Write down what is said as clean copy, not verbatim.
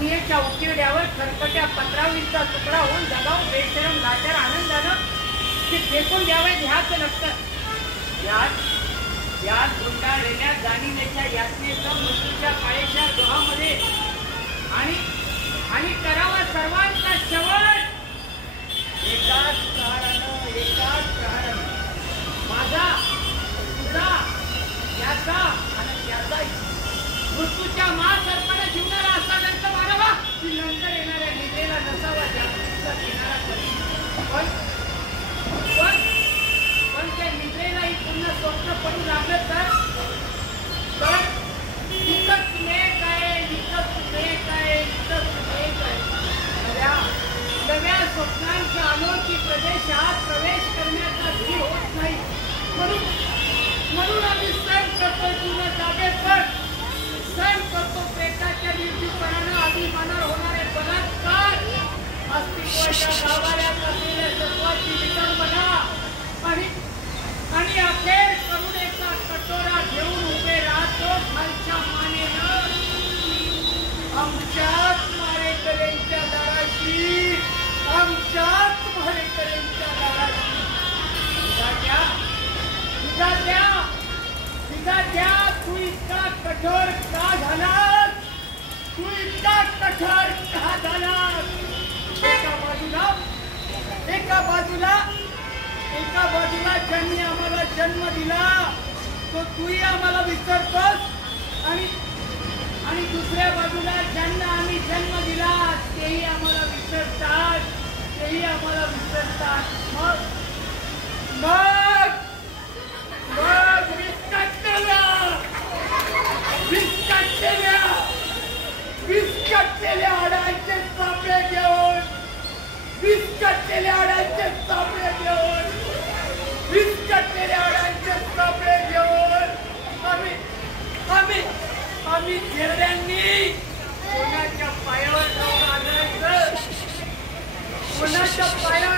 दुनियेच्या उकिरड्यावर खरकट्या पत्रावींचा तुकडा होऊन जगाव बेशरम लाचार आनंदानं ते फेकून द्यावे ह्याच नसतं. याच गुंडाळलेल्या जाणीवेच्या यातनेचं मृत्यूच्या काळेच्या दुहामध्ये आणि करावा सर्वांचा शेवट एकाच प्रहारानं माझा तुझा याचा आणि त्याचा मृत्यूच्या महासर्पाने जीवनाला असा दंत मारावा की नंतर येणाऱ्या निधेला नसावा जागृतीचा किनारा करी. पण त्या निद्रेलाही पुन्हा स्वप्न पडू लागलं तर विकत मेक आहे. नव्या स्वप्नांच्या अनोळखी प्रदेशात प्रवेश करण्याचा धीर होत नाही. म्हणून आम्ही सण करतो जुनं जागेपण, सण करतो पेटाच्या निर्जीवपणानं अभिमानावर होणारे बलात्कार, अस्तित्वाच्या गाभाऱ्यात असलेल्या तत्वाची विटंबना आणि अखेर करुणेचा कटोरा घेऊन उभे राहतो खालच्या मानेनं आमच्याच मारेकऱ्यांच्या दाराशी, आमच्याच मारेकऱ्यांच्या दाराशी. तू इतका कठोर का झालास? तू इतका कठोर का झालास? एका बाजूला ज्यांनी आम्हाला जन्म दिला तो तूही आम्हाला विसरतोस आणि दुसऱ्या बाजूला ज्यांना आम्ही जन्म दिला तेही आम्हाला विसरतात. मग विस्कटलेल्या हाडांचे सापळे घेऊन आम्ही झेरड्यांनी कोणाच्या पायावर जाऊन आणायचं, कोणाच्या पाया